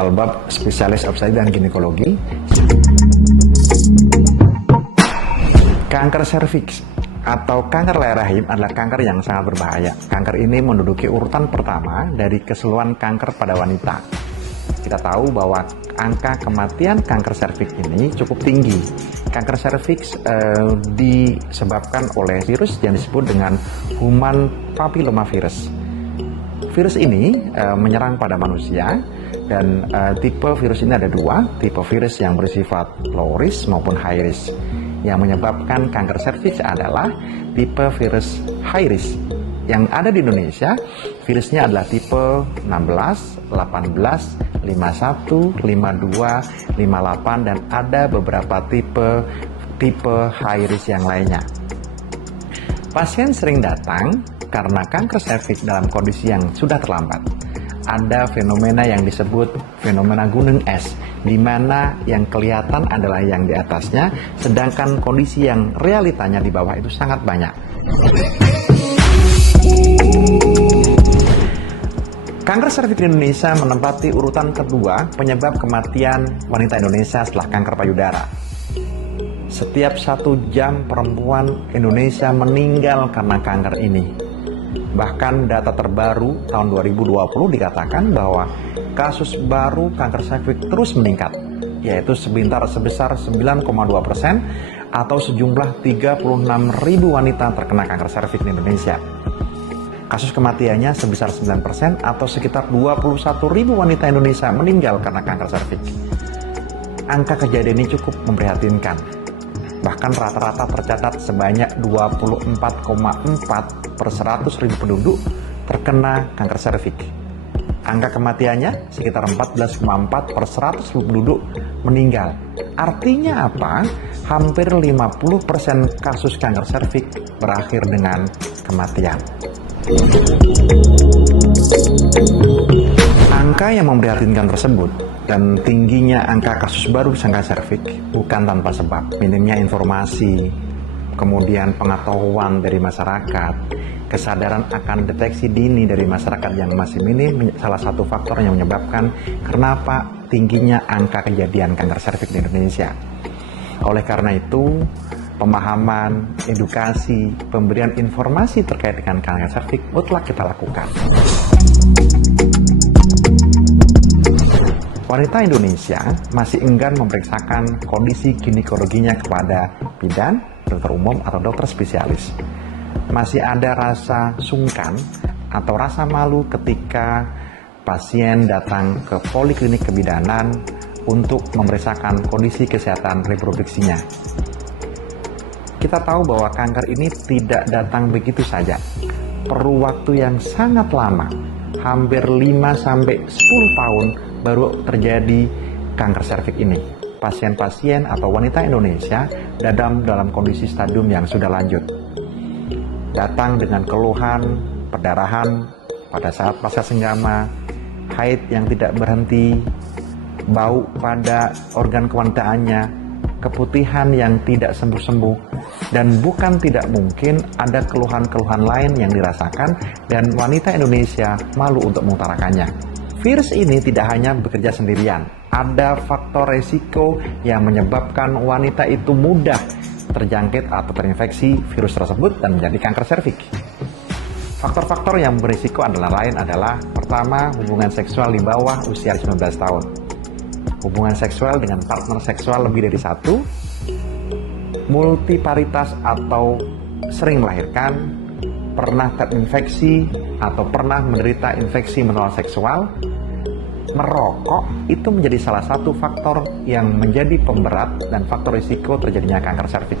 soal bab spesialis obstetrik dan ginekologi. Kanker serviks atau kanker leher rahim adalah kanker yang sangat berbahaya. Kanker ini menduduki urutan pertama dari keseluruhan kanker pada wanita. Kita tahu bahwa angka kematian kanker serviks ini cukup tinggi. Kanker serviks disebabkan oleh virus yang disebut dengan human papillomavirus. Virus ini menyerang pada manusia dan tipe virus ini ada dua, tipe virus yang bersifat low risk maupun high risk. Yang menyebabkan kanker serviks adalah tipe virus high risk. Yang ada di Indonesia, virusnya adalah tipe 16, 18, 51, 52, 58, dan ada beberapa tipe high risk yang lainnya. Pasien sering datang karena kanker serviks dalam kondisi yang sudah terlambat. Ada fenomena yang disebut fenomena gunung es, di mana yang kelihatan adalah yang di atasnya, sedangkan kondisi yang realitanya di bawah itu sangat banyak. Kanker serviks di Indonesia menempati urutan kedua penyebab kematian wanita Indonesia setelah kanker payudara. Setiap 1 jam perempuan Indonesia meninggal karena kanker ini. Bahkan data terbaru tahun 2020 dikatakan bahwa kasus baru kanker serviks terus meningkat, yaitu sebesar 9,2% atau sejumlah 36.000 wanita terkena kanker serviks di Indonesia. Kasus kematiannya sebesar 9% atau sekitar 21.000 wanita Indonesia meninggal karena kanker serviks. Angka kejadian ini cukup memprihatinkan. Bahkan rata-rata tercatat sebanyak 24,4 per 100.000 penduduk terkena kanker serviks. Angka kematiannya sekitar 14,4 per 100.000 penduduk meninggal. Artinya apa? Hampir 50% kasus kanker serviks berakhir dengan kematian. Angka yang memprihatinkan tersebut dan tingginya angka kasus baru kanker serviks bukan tanpa sebab. Minimnya informasi, kemudian pengetahuan dari masyarakat, kesadaran akan deteksi dini dari masyarakat yang masih minim, salah satu faktor yang menyebabkan kenapa tingginya angka kejadian kanker serviks di Indonesia. Oleh karena itu, pemahaman, edukasi, pemberian informasi terkait dengan kanker serviks mutlak kita lakukan. Wanita Indonesia masih enggan memeriksakan kondisi ginekologinya kepada bidan, dokter umum, atau dokter spesialis. Masih ada rasa sungkan atau rasa malu ketika pasien datang ke poliklinik kebidanan untuk memeriksakan kondisi kesehatan reproduksinya. Kita tahu bahwa kanker ini tidak datang begitu saja. Perlu waktu yang sangat lama, hampir 5-10 tahun baru terjadi kanker serviks ini. Pasien-pasien atau wanita Indonesia dalam kondisi stadium yang sudah lanjut. Datang dengan keluhan, perdarahan pada saat pasca senggama, haid yang tidak berhenti, bau pada organ kewanitaannya, keputihan yang tidak sembuh-sembuh, dan bukan tidak mungkin ada keluhan-keluhan lain yang dirasakan dan wanita Indonesia malu untuk mengutarakannya. Virus ini tidak hanya bekerja sendirian, ada faktor resiko yang menyebabkan wanita itu mudah terjangkit atau terinfeksi virus tersebut dan menjadi kanker serviks. Faktor-faktor yang berisiko adalah pertama, hubungan seksual di bawah usia 19 tahun. Hubungan seksual dengan partner seksual lebih dari satu, multiparitas atau sering melahirkan, pernah terinfeksi atau pernah menderita infeksi menular seksual, merokok itu menjadi salah satu faktor yang menjadi pemberat dan faktor risiko terjadinya kanker serviks.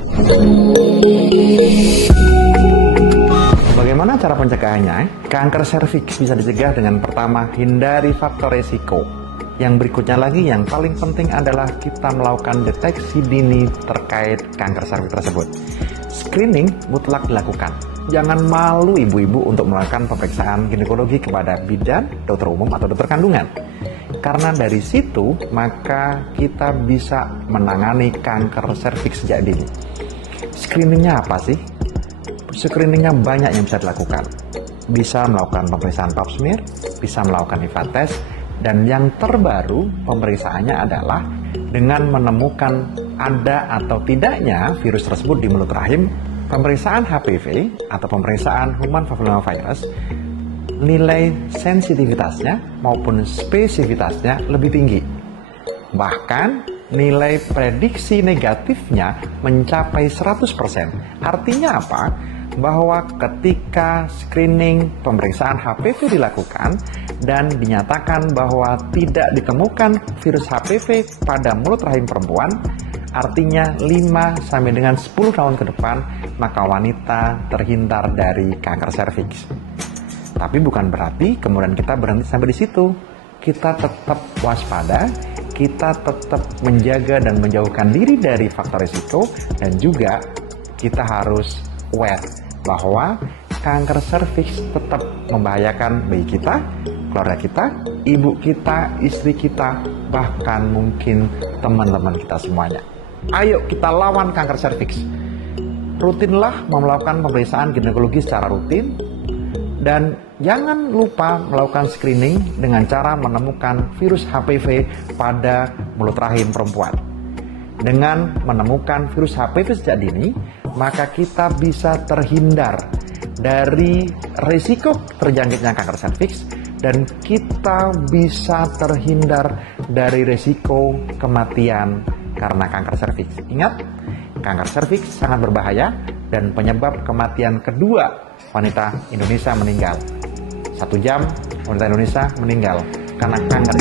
Bagaimana cara pencegahannya? Kanker serviks bisa dicegah dengan pertama, hindari faktor risiko. Yang berikutnya lagi, yang paling penting adalah kita melakukan deteksi dini terkait kanker serviks tersebut. Screening mutlak dilakukan. Jangan malu ibu-ibu untuk melakukan pemeriksaan ginekologi kepada bidan, dokter umum, atau dokter kandungan. Karena dari situ, maka kita bisa menangani kanker serviks sejak dini. Screeningnya apa sih? Screeningnya banyak yang bisa dilakukan. Bisa melakukan pemeriksaan pap smear, bisa melakukan IVA test, Dan yang terbaru pemeriksaannya adalah dengan menemukan ada atau tidaknya virus tersebut di mulut rahim, pemeriksaan HPV atau pemeriksaan human papillomavirus, nilai sensitivitasnya maupun spesifitasnya lebih tinggi. Bahkan nilai prediksi negatifnya mencapai 100%. Artinya apa? Bahwa ketika screening pemeriksaan HPV dilakukan dan dinyatakan bahwa tidak ditemukan virus HPV pada mulut rahim perempuan, artinya 5 sampai dengan 10 tahun ke depan maka wanita terhindar dari kanker serviks. Tapi bukan berarti kemudian kita berhenti sampai di situ. Kita tetap waspada, kita tetap menjaga dan menjauhkan diri dari faktor risiko, dan juga kita harus aware bahwa kanker serviks tetap membahayakan bayi kita, keluarga kita, ibu kita, istri kita, bahkan mungkin teman-teman kita semuanya. Ayo kita lawan kanker serviks. Rutinlah melakukan pemeriksaan ginekologi secara rutin, dan jangan lupa melakukan screening dengan cara menemukan virus HPV pada mulut rahim perempuan. Dengan menemukan virus HPV sejak dini, maka kita bisa terhindar dari risiko terjangkitnya kanker serviks, dan kita bisa terhindar dari risiko kematian karena kanker serviks. Ingat, kanker serviks sangat berbahaya dan penyebab kematian kedua wanita Indonesia meninggal. 1 jam wanita Indonesia meninggal karena kanker.